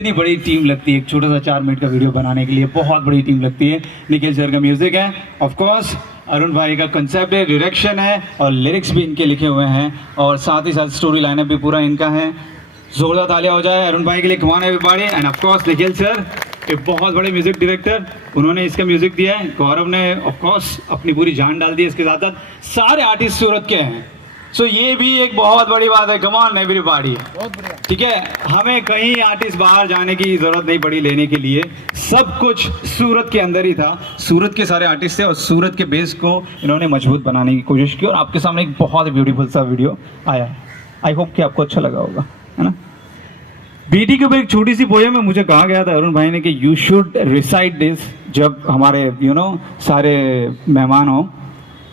इतनी बड़ी टीम लगती है एक छोटा सा 4 मिनट का वीडियो बनाने के लिए, बहुत बड़ी टीम लगती है। निखिल सर का म्यूजिक है, ऑफ कोर्स अरुण भाई का कंसेप्ट है, डायरेक्शन है और लिरिक्स भी इनके लिखे हुए हैं और साथ ही साथ स्टोरी लाइनअप भी पूरा इनका है। जोरदार तालियां हो जाए अरुण भाई के लिए, कम on everybody. End of course Nikhil sir एक बहुत बड़े म्यूजिक डायरेक्टर, उन्होंने इसका म्यूजिक दिया है। गौरव ने ऑफ कोर्स अपनी पूरी जान डाल दी है इसके साथ साथ। सारे आर्टिस्ट सूरत के हैं, सो ये भी एक बहुत बड़ी बात है। कम ऑन एवरीबॉडी, ठीक है। हमें कहीं आर्टिस्ट बाहर जाने की जरूरत नहीं पड़ी लेने के लिए, सब कुछ सूरत के अंदर ही था। सूरत के सारे आर्टिस्ट थे और सूरत के बेस को इन्होंने मजबूत बनाने की कोशिश की और आपके सामने एक बहुत ब्यूटीफुल सा वीडियो आया। आई होप कि आपको अच्छा लगा होगा, है ना। बीटी के ऊपर एक छोटी सी पोएम में मुझे कहा गया था अरुण भाई ने कि यू शुड रिसाइट दिस जब हमारे सारे मेहमान हो।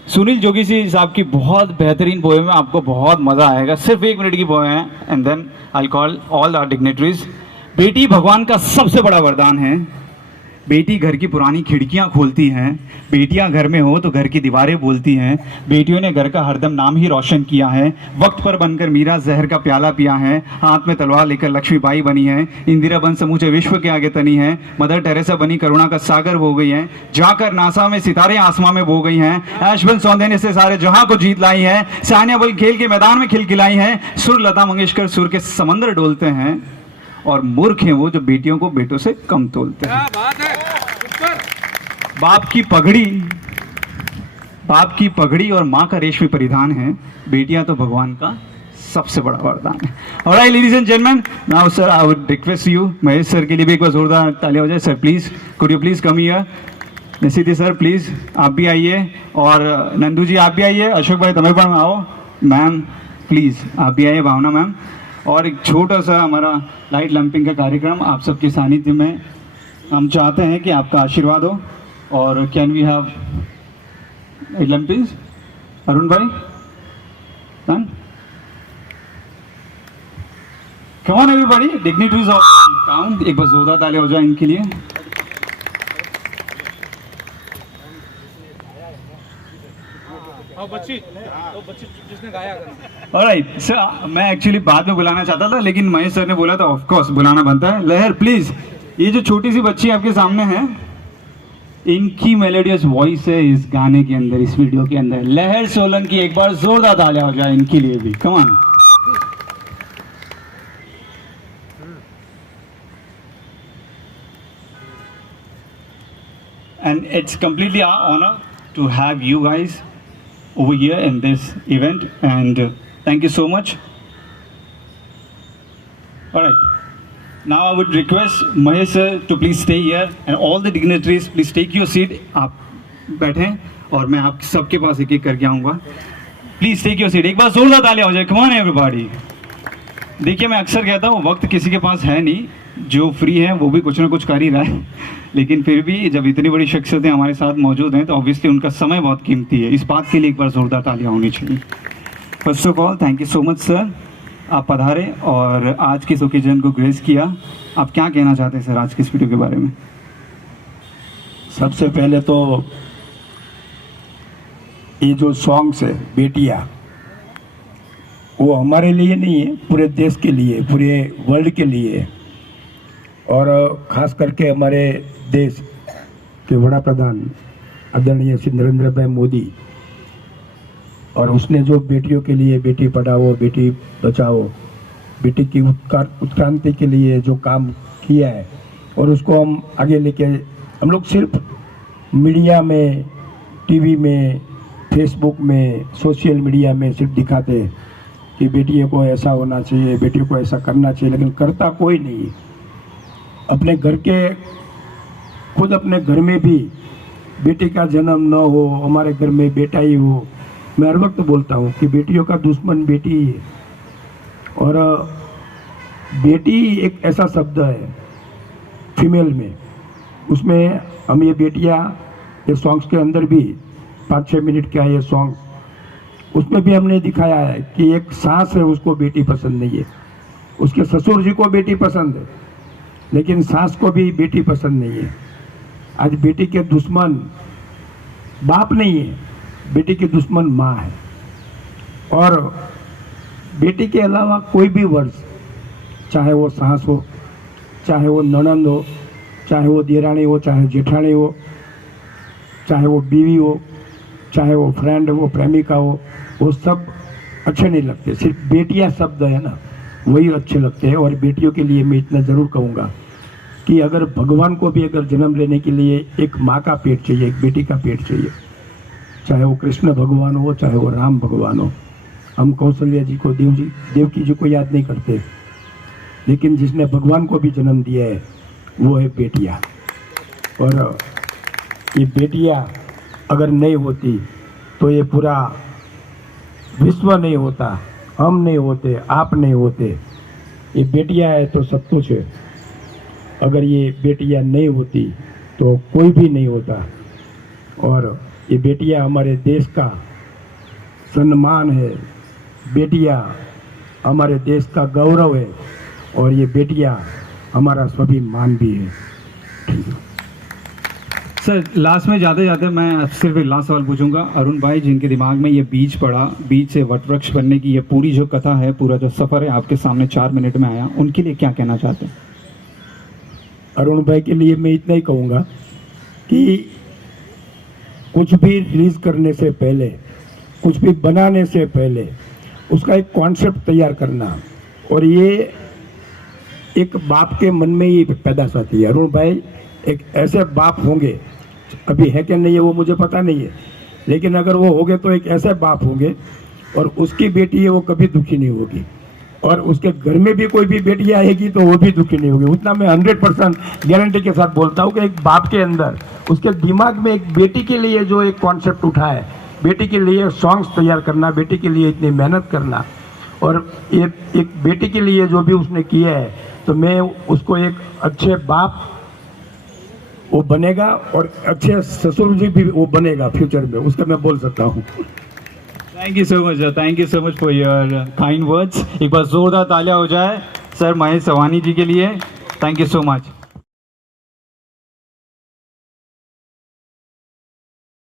सुनील जोगी सी साहब की बहुत बेहतरीन पोएम है, आपको बहुत मजा आएगा। सिर्फ 1 मिनट की पोएम है and then I call all our dignitaries. बेटी भगवान का सबसे बड़ा वरदान है। बेटी घर की पुरानी खिड़कियां खोलती हैं। बेटियां घर में हो तो घर की दीवारें बोलती हैं। बेटियों ने घर का हरदम नाम ही रोशन किया है। वक्त पर बनकर मीरा जहर का प्याला पिया है। हाथ में तलवार लेकर लक्ष्मीबाई बनी है। इंदिरा बन समूचे विश्व के आगे तनी है। मदर टेरेसा बनी करुणा का सागर हो गई है। जाकर नासा में सितारे आसमां में बो गई हैं। ऐशबन सौंदर्य से सारे जहां को जीत लाई है। सानिया बल खेल के मैदान में खिलखिलाई है। सुर लता मंगेशकर सुर के समंदर डोलते हैं और मूर्ख हैं वो जो बेटियों को बेटों से कम तोलते हैं। बाप की पगड़ी और माँ का रेशमी परिधान है। बेटियां तो भगवान का सबसे बड़ा वरदान है। Alright ladies and gentleman, now sir I would request you, Mahesh sir के लिए भी एक बार जोरदार तालियां हो जाए। Sir please, could you please come here. Nishiti sir please आप भी आइए और नंदू जी आप भी आइए। अशोक भाई तमें पण आओ। मैम प्लीज आप भी आइए। भावना मैम। और एक छोटा सा हमारा लाइट लैंपिंग का कार्यक्रम आप सबके सानिध्य में हम चाहते हैं कि आपका आशीर्वाद हो। और can we have light lamping Arun भाई? Done. Come on everybody, dignitaries of town, एक बार जोरदार तालियां हो जाए इनके लिए। जिसने गाया। ऑलराइट सर, मैं एक्चुअली बाद में बुलाना चाहता था लेकिन महेश सर ने बोला था ऑफ कोर्स बुलाना बनता है। लहर प्लीज, ये जो छोटी सी बच्ची आपके सामने है, इनकी मेलोडियस वॉइस है इस गाने के अंदर, इस वीडियो के अंदर। लहर सोलंकी, एक बार जोरदार तालियां हो जाए इनके लिए भी। Come on. And it's completely our honour to have you guys over here in this event and thank you so much. All right, now I would request Mahesh sir to please stay here and all the dignitaries please take your seat. आप बैठें और मैं आप सबके पास एक एक करके आऊँगा। Please take your seat. एक बार जोरदार तालियां हो जाए। Come on everybody. देखिए मैं अक्सर कहता हूँ वक्त किसी के पास है नहीं, जो फ्री है वो भी कुछ ना कुछ कर ही रहा है, लेकिन फिर भी जब इतनी बड़ी शख्सियतें हमारे साथ मौजूद हैं तो ऑब्वियसली उनका समय बहुत कीमती है। इस बात के लिए एक बार जोरदार तालियां होनी चाहिए। First of all thank you so much sir, आप पधारे और आज के इस ओकेजन को ग्रेस किया। आप क्या कहना चाहते हैं सर आज के इस वीडियो के बारे में? सबसे पहले तो ये जो सॉन्ग्स है बेटियाँ, वो हमारे लिए नहीं है, पूरे देश के लिए, पूरे वर्ल्ड के लिए, और ख़ास करके हमारे देश के वड़ा प्रधान आदरणीय श्री नरेंद्र भाई मोदी, और उसने जो बेटियों के लिए बेटी पढ़ाओ बेटी बचाओ, बेटी की उत्क्रांति के लिए जो काम किया है, और उसको हम आगे लेके, हम लोग सिर्फ मीडिया में, टीवी में, फेसबुक में, सोशल मीडिया में सिर्फ दिखाते हैं कि बेटियों को ऐसा होना चाहिए, बेटियों को ऐसा करना चाहिए, लेकिन करता कोई नहीं है। अपने घर के, खुद अपने घर में भी बेटी का जन्म न हो, हमारे घर में बेटा ही हो। मैं हर वक्त बोलता हूँ कि बेटियों का दुश्मन बेटी ही है। और बेटी एक ऐसा शब्द है फीमेल में, उसमें हम ये बेटियाँ, ये सॉन्ग्स के अंदर भी 5-6 मिनट का ये सॉन्ग, उसमें भी हमने दिखाया है कि एक सास है उसको बेटी पसंद नहीं है, उसके ससुर जी को बेटी पसंद है, लेकिन सास को भी बेटी पसंद नहीं है। आज बेटी के दुश्मन बाप नहीं है, बेटी के दुश्मन माँ है। और बेटी के अलावा कोई भी वर्ड, चाहे वो सास हो, चाहे वो ननंद हो, चाहे वो देरानी हो, चाहे जेठानी हो, चाहे वो बीवी हो, चाहे वो फ्रेंड हो, प्रेमिका हो, वो सब अच्छे नहीं लगते। सिर्फ बेटियां शब्द है ना, वही अच्छे लगते हैं। और बेटियों के लिए मैं इतना ज़रूर कहूँगा कि अगर भगवान को भी अगर जन्म लेने के लिए एक माँ का पेट चाहिए, एक बेटी का पेट चाहिए, चाहे वो कृष्ण भगवान हो, चाहे वो राम भगवान हो। हम कौशल्या जी को, देवकी जी को याद नहीं करते, लेकिन जिसने भगवान को भी जन्म दिया है वो है बेटियाँ। और ये बेटियाँ अगर नहीं होती तो ये पूरा विश्व नहीं होता, हम नहीं होते, आप नहीं होते। ये बेटियाँ है तो सब कुछ है। अगर ये बेटियाँ नहीं होती तो कोई भी नहीं होता। और ये बेटियाँ हमारे देश का सम्मान है, बेटियाँ हमारे देश का गौरव है, और ये बेटियाँ हमारा स्वाभिमान भी है। Thank you sir. लास्ट में जाते जाते मैं सिर्फ एक लास्ट सवाल पूछूंगा। अरुण भाई, जिनके दिमाग में ये बीज पड़ा, बीज से वटवृक्ष बनने की ये पूरी जो कथा है, पूरा जो सफ़र है आपके सामने 4 मिनट में आया, उनके लिए क्या कहना चाहते हैं? अरुण भाई के लिए मैं इतना ही कहूँगा कि कुछ भी रिलीज करने से पहले, कुछ भी बनाने से पहले उसका एक कॉन्सेप्ट तैयार करना, और ये एक बाप के मन में ही पैदाश आती है। अरुण भाई एक ऐसे बाप होंगे, अभी है कि नहीं है वो मुझे पता नहीं है, लेकिन अगर वो होंगे तो एक ऐसे बाप होंगे, और उसकी बेटी है वो कभी दुखी नहीं होगी, और उसके घर में भी कोई भी बेटी आएगी तो वो भी दुखी नहीं होगी। उतना मैं 100% गारंटी के साथ बोलता हूँ कि एक बाप के अंदर, उसके दिमाग में एक बेटी के लिए जो एक कॉन्सेप्ट उठा है, बेटी के लिए सॉन्ग्स तैयार करना, बेटी के लिए इतनी मेहनत करना, और ये एक बेटी के लिए जो भी उसने किया है, तो मैं उसको एक अच्छे बाप वो बनेगा, और अच्छे ससुर जी भी वो बनेगा फ्यूचर में, उसका मैं बोल सकता हूँ। Thank you so much sir, thank you so much for your kind words. एक बार जोरदार तालियां हो जाए सर महेश सवानी जी के लिए। Thank you so much.